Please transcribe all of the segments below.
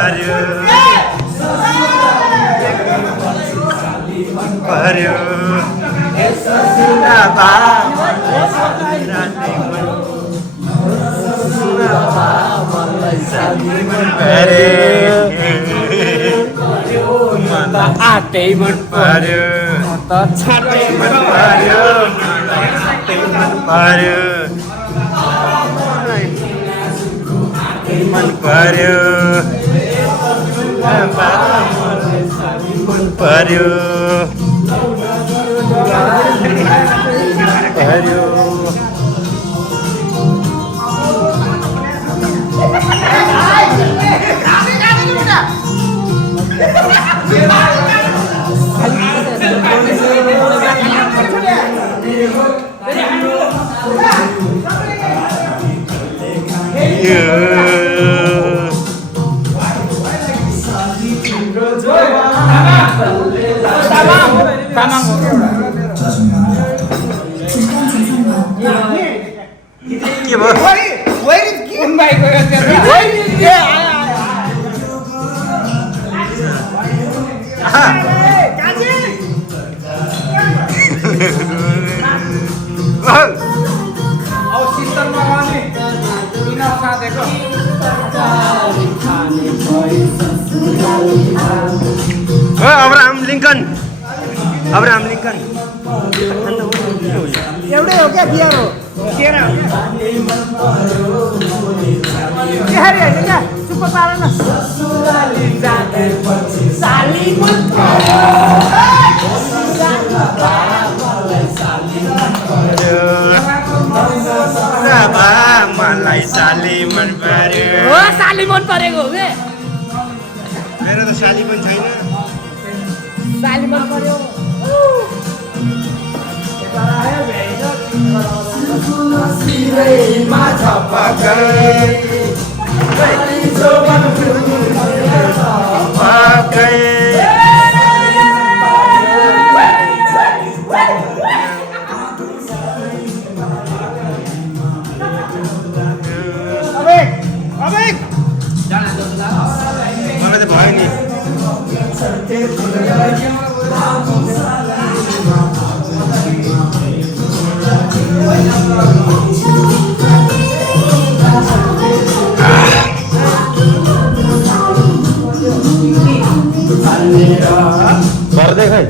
पर्यो पर्यो ससुराबा आटै मन पर्यो त छाटै मन पर्यो मन पर्यो मन पर्यो मन पर्यो पर्यो के भयो अब्राहम लिंकन एउटै हो क्या बिहार हो तेह्र हो क्या होइन क्या चुप्प पार न मलाई साली मन पर्यो हो साली मन परेको हो के मेरो त साली पनि छैन साली मन पर्यो मलाई त भयो नि पर्दै खै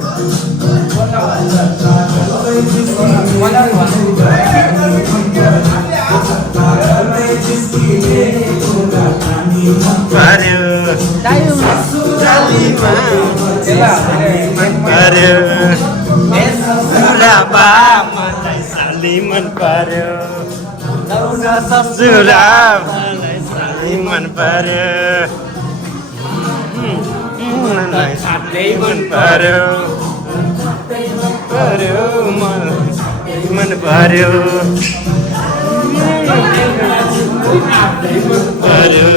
पर्यो पर्यो ससुराबा मलाई साली मन पर्यो ससुरा मलाई साली मन पर्यो मलाई साली मन पर्यो पर्यो मलाई मन पर्यो पर्यो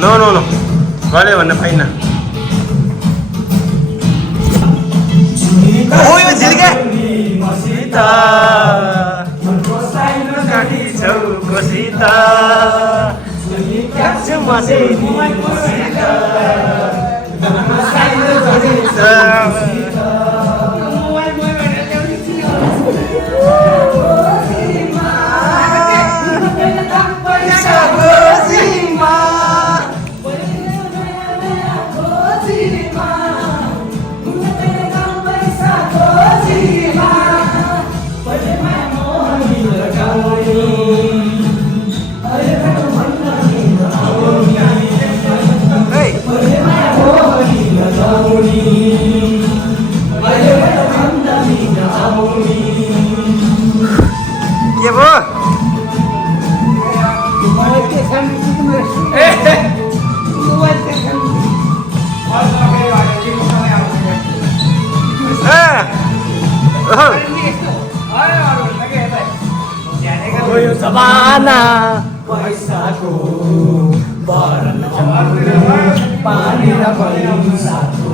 नो नो नो गल्यो भन्न पाइन्न हो यो झिल्के सीता काटी छौको सीता क्याप्छु मसी जमाना पैसाको बरन पानी र पैसाको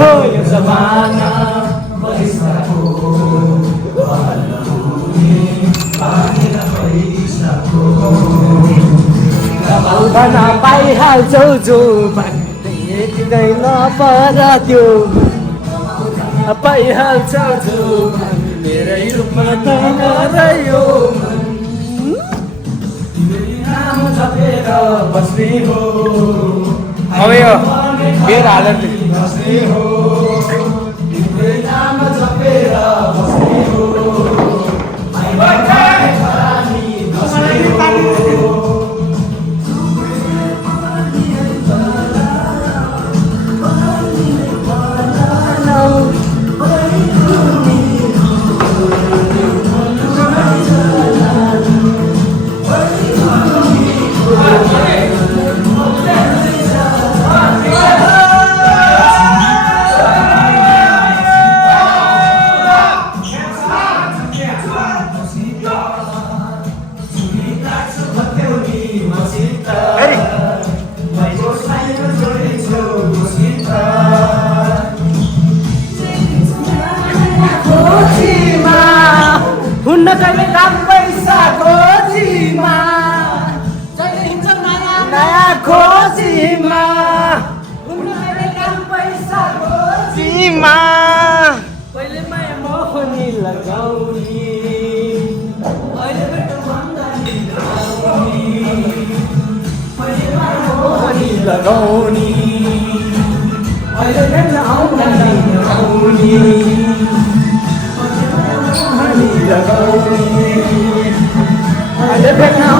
हो यो जमाना पैसाको बरन पानी र पैसाको भन पाइहाल्छौ जो भन्दै नपर त्यो पाइहाल्छौ जो मेरै रूपमा नरह्यो नाम जपेर बस्ने हो अब यो बेर हालेर बस्ने हो नाम जपेर बस्ने हो हुन्न कहिले काम पैसा खोजीमा जहिले हिँड्छ नयाँ खोजीमा हुन्न कहिले काम पैसा खोजीमा पहिले माया मोहनी लगाउने अहिले मोहनी लगाउने अहिले भेट्न आउने अहिले भेट्न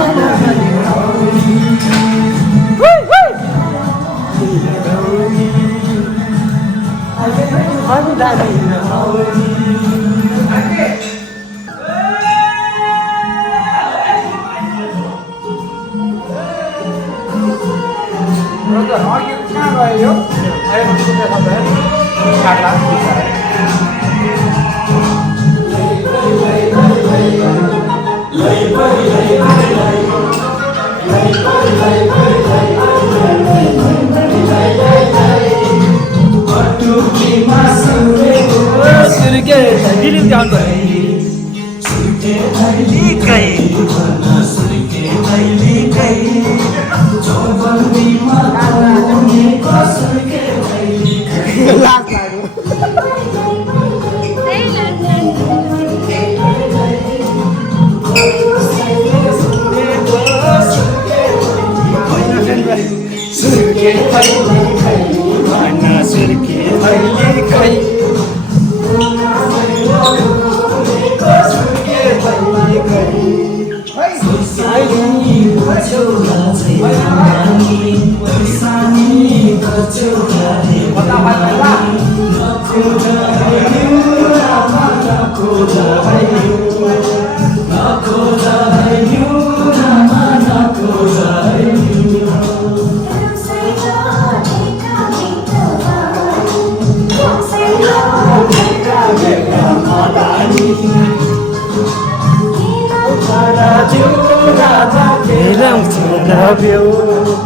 कहाँ गयो love you.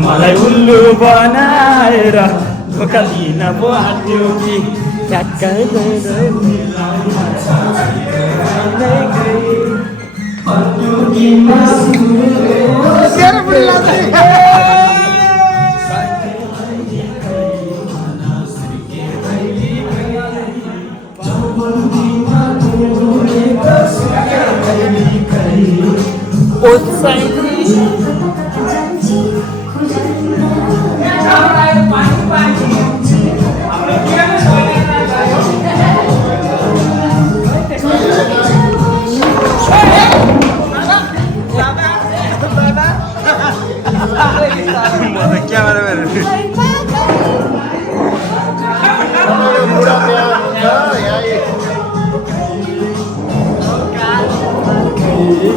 मलाई उल्लु बनाएर कलिन बाट्यो कि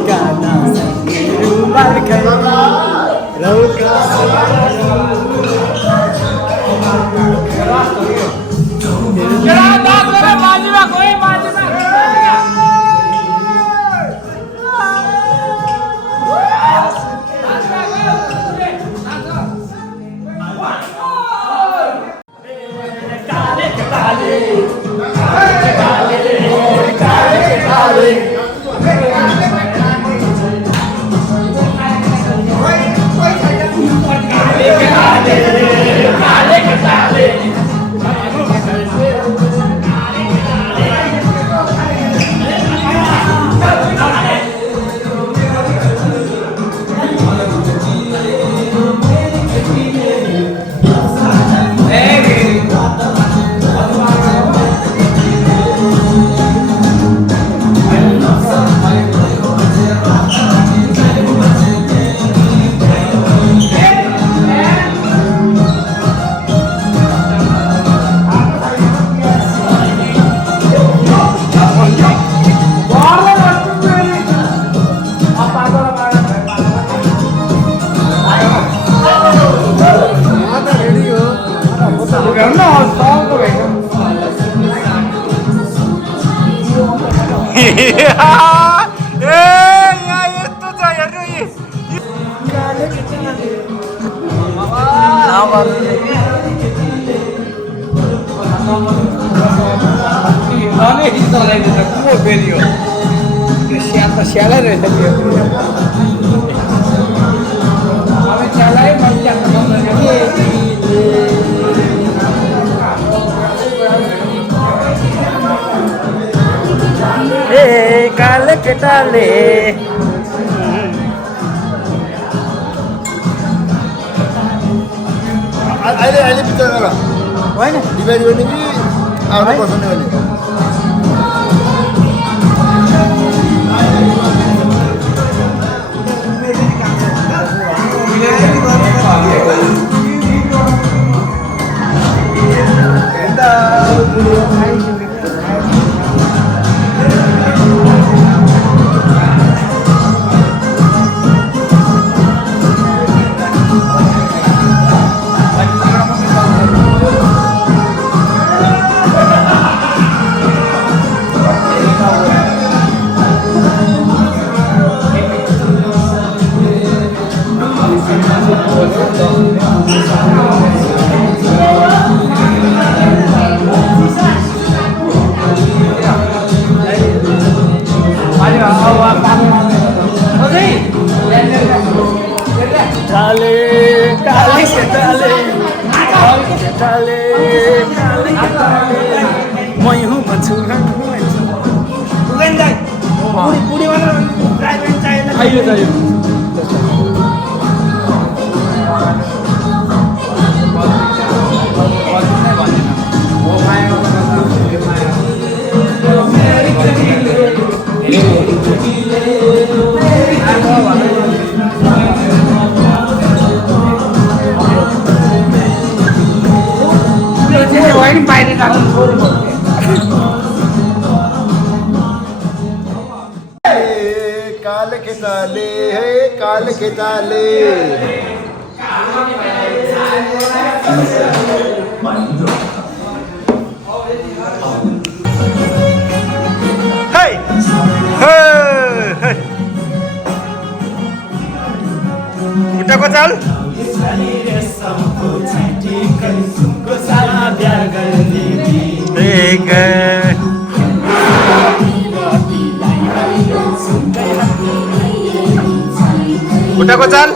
गाना रुमाल यस्तो छ हेर्नु स्यालै रहेछ त्यो अब स्यालै काले केटाले अहिले विचार गर होइन डिभाइड गर्ने कि आउनु बसाउने भने मै हुँ भन्छु अहिले चाहियो काले केटाले हे काले केटाले Hey! Hey! खुट्टाको चाल खुट्टाको चाल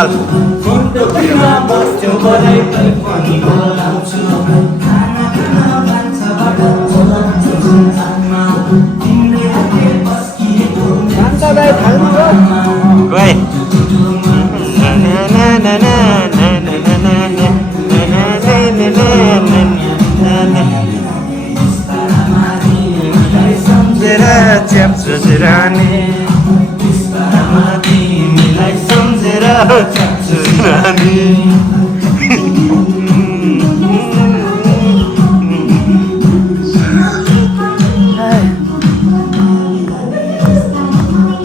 चल कान्ता दाइ थाल्नु हो गए सम्झेर च्याप्छु सिरानी तिमीलाई सम्झेर च्याप्छु सिरानी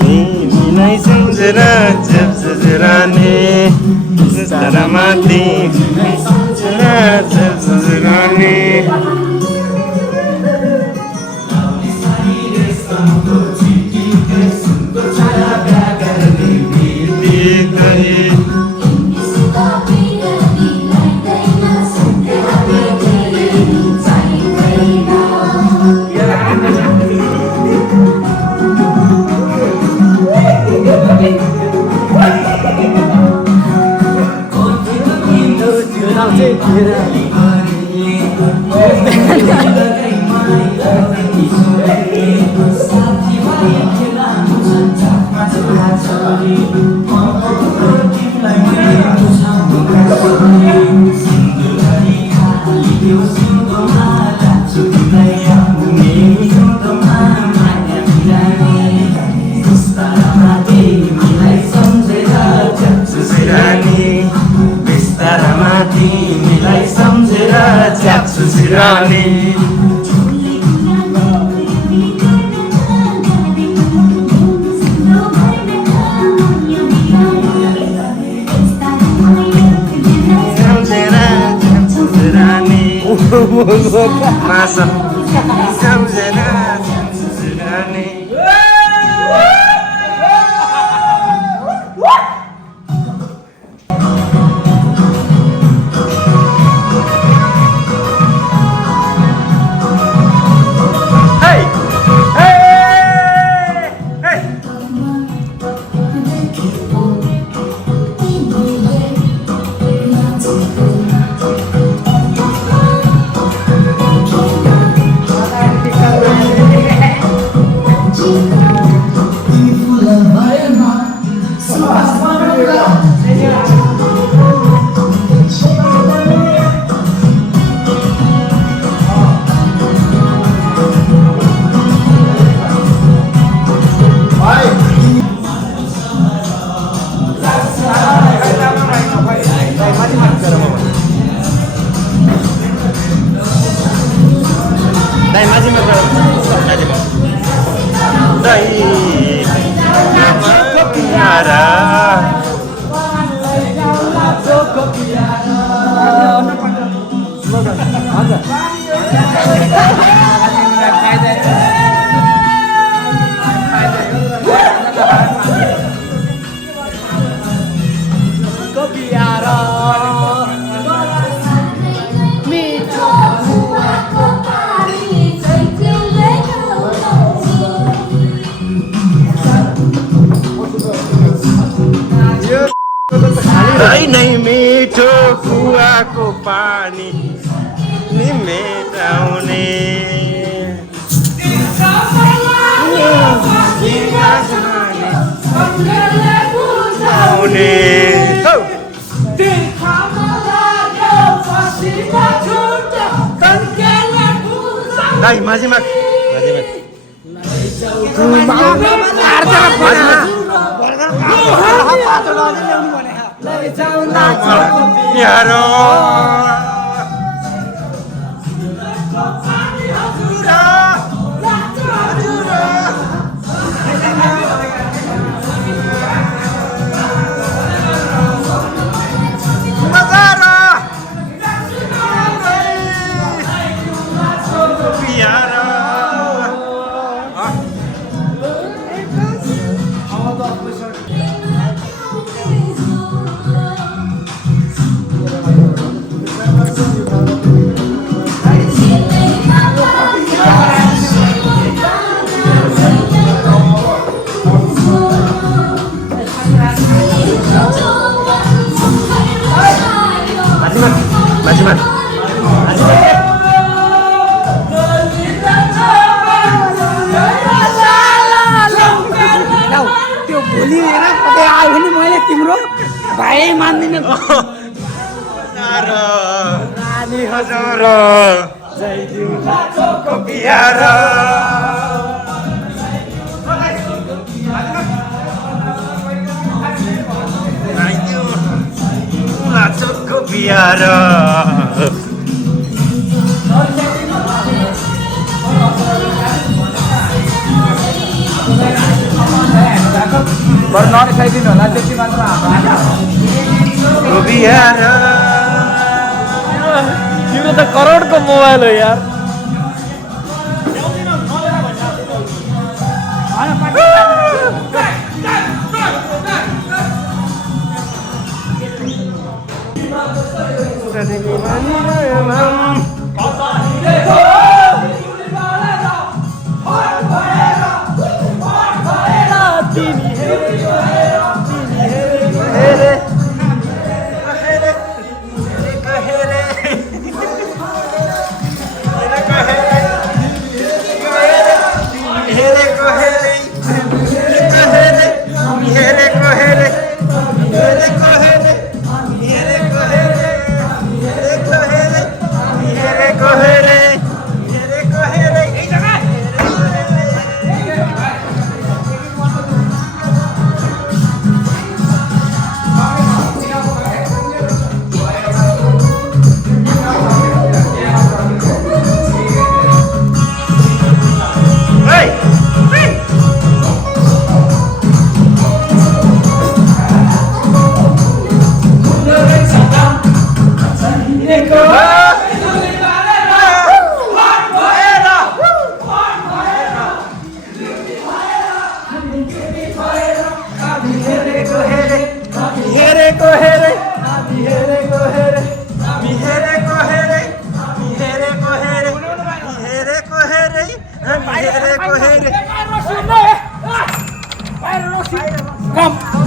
तिमीलाई सम्झेर च्याप्छु सिरानी बिस्तारामा तिमीलाई सम्झेर च्याप्छु सिरानी बिस्तारामा तिमीलाई सम्झेर च्याप्छु सिरानी Masa Samzena Samzerani Hey! Hey! Hey! Dai maji ma Dai Piara Ai नै मिठो कुवाको पानी नि मेटाउने Dai majimak Piaro त्यो भोलि होइन कतै आयो भने मैले तिम्रो भाइ मान्दिनँ रानी हजुर जय दिउलाको बिहार लाचोको बिहार बरु नरिसाइदिनु होला त्यति मात्र हाम्रो बिहार तिम्रो त करोडको मोबाइल हो यार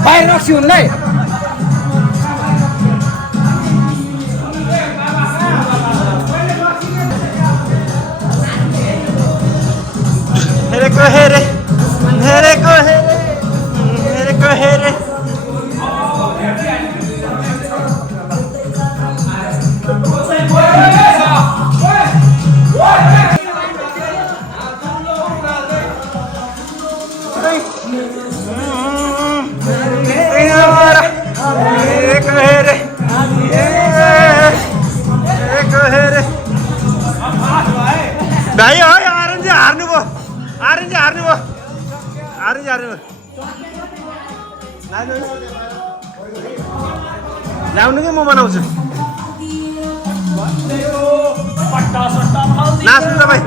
बाहिर रक्सी हुन्नै हेरेको हेरे हेरेको हेरे हेरेको हेरे भाइ है आरएनजी हार्नुभयो आरएनजी हार्नुभयो आरएनजी हार्नुभयो ल्याउनु कि म बनाउँछु नाच्नु तपाईँ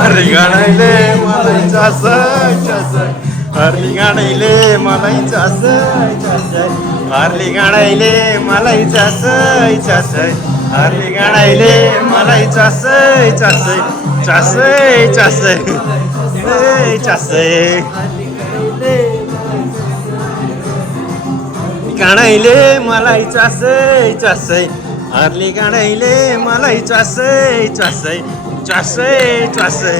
हरिगाडैले मलाई चासै चासै हरिगाडैले मलाई चासै चासै हरिगाडैले मलाई चासै चासै हरिगाडैले मलाई चासै चासै चासै चासै चासै गाडैले मलाई चासै चासै हर्ली गाडैले मलाई चासै चासै चासै चासै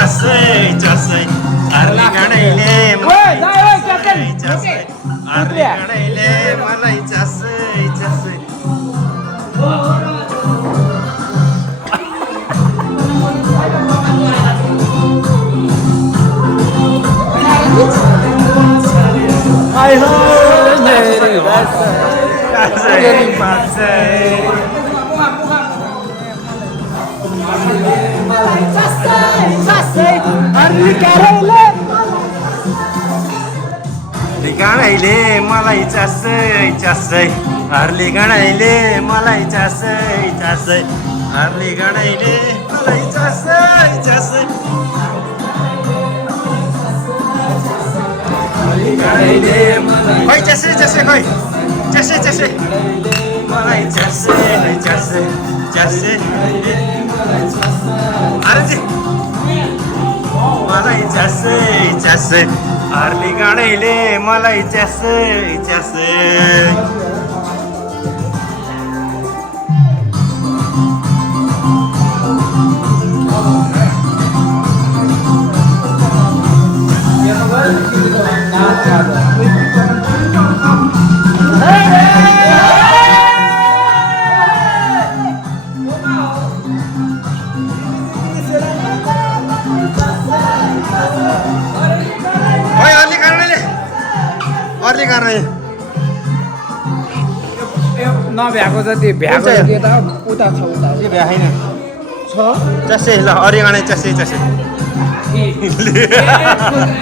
च्यासै च्यासै हर्ली गाडैले च्यासै हर्ली गाडैले मलाई च्यासै च्यासै गाडैले मलाई च्यासै च्यासै हर्ली गाडैले मलाई च्यासै च्यासै हर्ली गाडैले मलाई च्यासै च्यासै खोइ च्यासै च्यासै खोइ च्यासै च्यासै मलाई च्यासै च्यासै च्यासै अरे मलाई च्यासै च्यासै हर्ली गाडैले मलाई च्यासै च्यासै अर्ली गाडै नभ्याएको जति भ्याएको जति त उता छ उता के भ्या छैन छ च्यासै ल अरी गाडै च्यासै च्यासै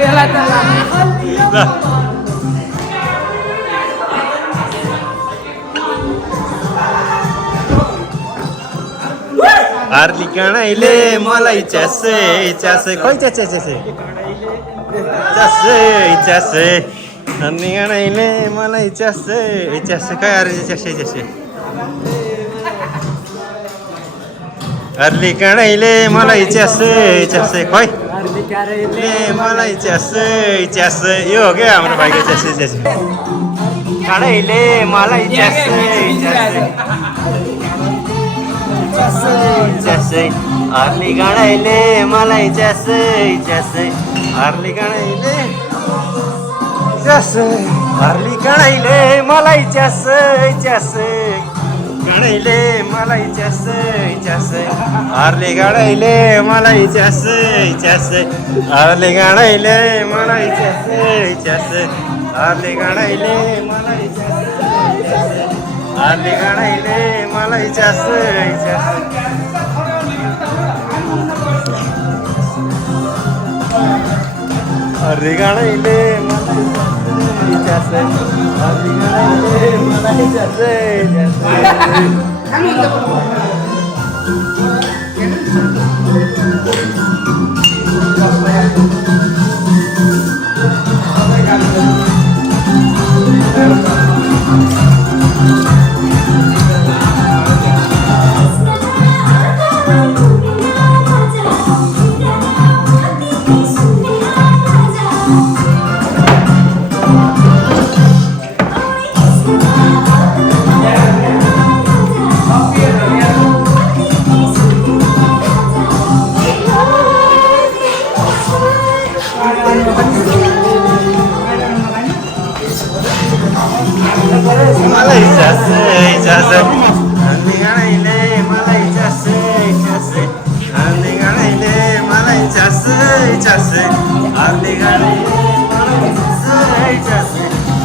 यसलाई त ल हर्ली गाडैले मलाई च्यासै च्यासै खोइ च्यासै च्यासै च्यासै च्यासै हर्ली गाडैले मलाई च्यासै च्यासै खै अरे च्यासै च्यासै हर्ली गाडैले मलाई च्यासै च्यासै खोइ मलाई च्यासै च्यासै यो हो क्या हाम्रो भाइको च्यासै च्यासै गाडैले मलाई च्यासै च्यासै च्यासै हर्ली गाडैले मलाई च्यासै च्यासै हर्ली गाडैले च्यासै हर्ली गाडैले मलाई च्यासै च्यासै गाडैले मलाई च्यासै च्यासै हर्ली गाडैले मलाई च्यासै च्यासै हर्ली गाडैले मलाई च्यासै च्यासै हर्ली गाडैले मलाई च्यासै च्यासै हर्ली गाडैले मलाई च्यासै च्यासै हर्ली गाडैले मलाई च्यासै हर्ली गाडैले मलाई च्यासै च्यासै मलाई च्यासै च्यासै हर्ली गाडैले मलाई च्यासै च्यासै हर्ली गाडैले मलाई च्यासै च्यासै हर्ली गाडैले मलाई च्यासै च्यासै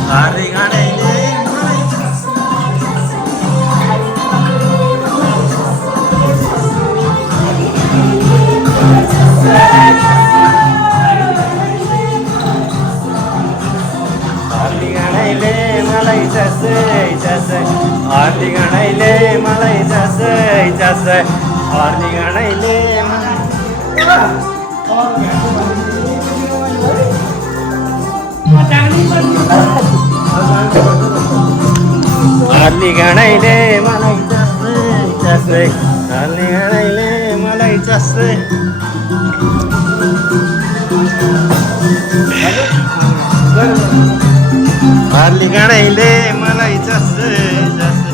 हर्ली गाडैले मलाई हर्ली गाडैले मलाई च्यासै च्यासै हर्ली गाडैले मलाई च्यासै च्यासै हर्ली गाडैले हर्ली गाडैले मलाई च्यासै च्यासै हर्ली गाडैले मलाई च्यासै हर्ली गाडैले मलाई च्यासै च्यासै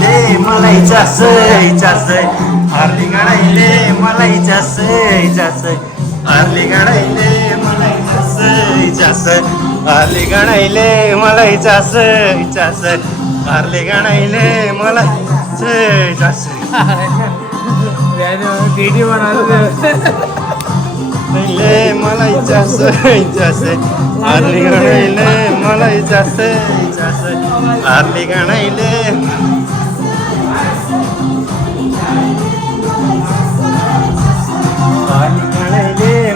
ले मलाई चासै हर्ली गाडाइले मलाई चासै हर्ली गाडाइले मलाई चासै हर्ली गाडाइले मलाई चासै हर्ली गाडाइले मलाई चासै वीडियो बना लो ले मलाई चासै हर्ली गाडाइले मलाई चासै हर्ली गाडाइले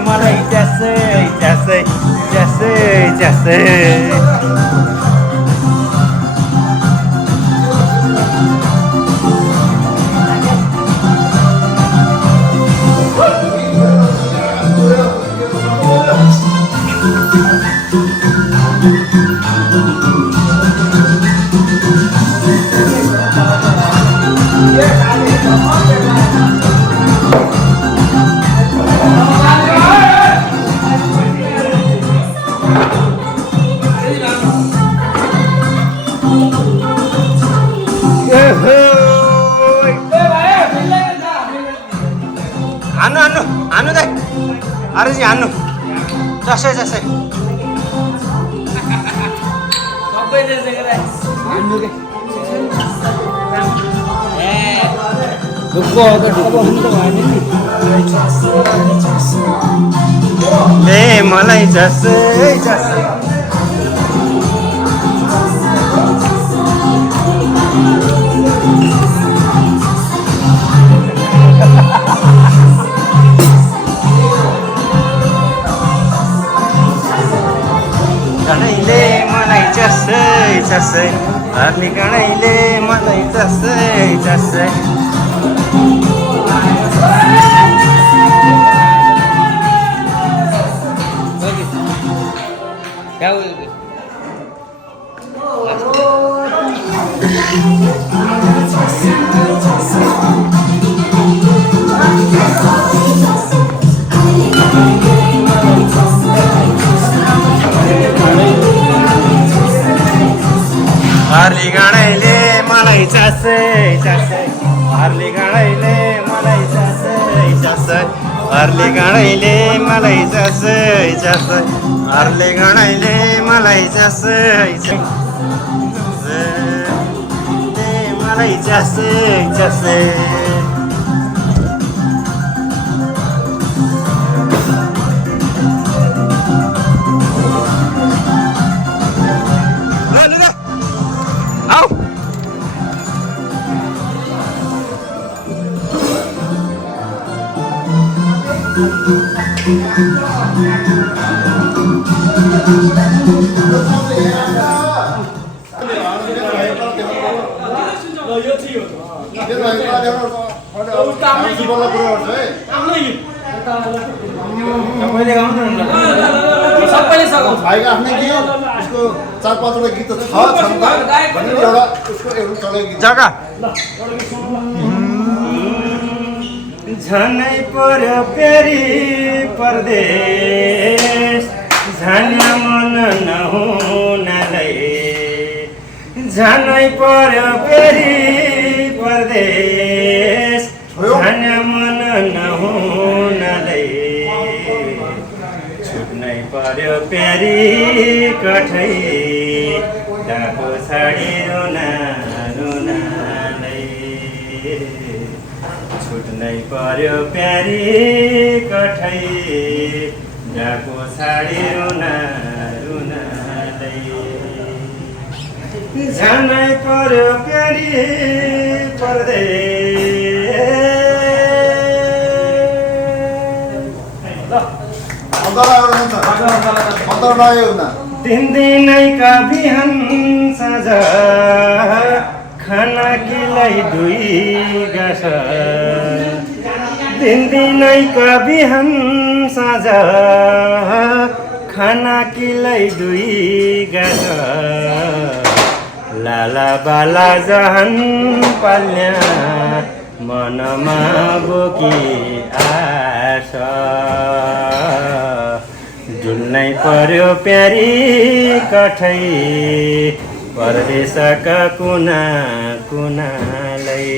मलाई चासै हान्नु दाइ अरे हान्नु चासै ले मलाई चासै गणैले मलाई चासै हर्ली गणैले मलाई चासै हर्ली गाडाइले मलाई चासै हर्ली गाडाइले मलाई चासै हर्ली गाडाइले मलाई चासै हर्ली गाडाइले मलाई चासै मलाई चासै आऊ सबैले सघाउँछ भाइको आफ्नै गीत उसको 4-5 गीत त छ भने एउटा उसको एउटा चलेको गीत जग्गा झनै पर्यो फेरि परदेश झन् मन नहुनालाई झनै पर्यो फेरि परदेश झन् मन नहुनालाई छुट्नै पर्यो प्यारी कठै डाको साडी रुनालै छुट्नै पर्यो प्यारी कठै डाको साडी रुनालै झनै पर्यो प्यारी दिन दिनैका बिहान साँझ खाना किलाई दुई गाँस दिन दिनैका बिहान साँझ खाना किलाई दुई गाँस लाला बाला जहान पाल्य मनमा बोकी आश डुल्न छुट्नै पर्यो प्यारी कठै परदेशका कुना कुनालाई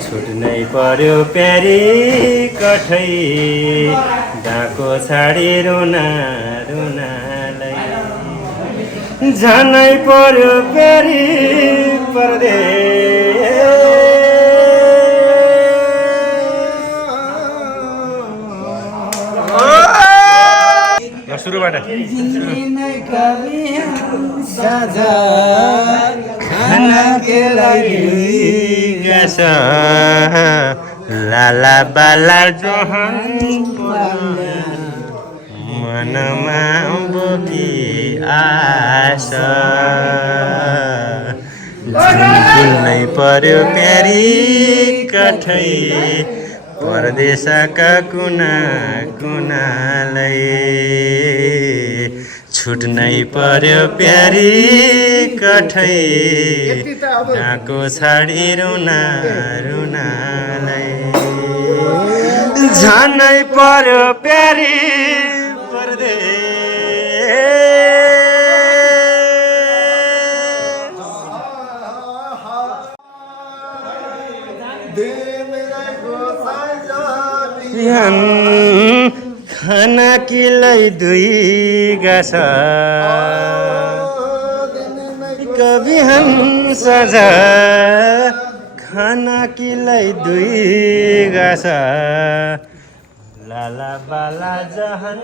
छुट्नै पर्यो प्यारी कठै गाको छाडी रुना रुनालाई झनै पर्यो प्यारी परदेश सुरुबाट लाला बाला जोहन मनमा बोकी आशा झुल्नै पर्यो प्यारी कठै परदेशका कुना कुनालाई छुट्नै पर्यो प्यारी कठै गाको छाडी रुना रुनालाई झनै पर्यो प्यारी खाना किलै दुई गाछ कवि हंस खाना किलै दुई गाछ लाला बाला जहन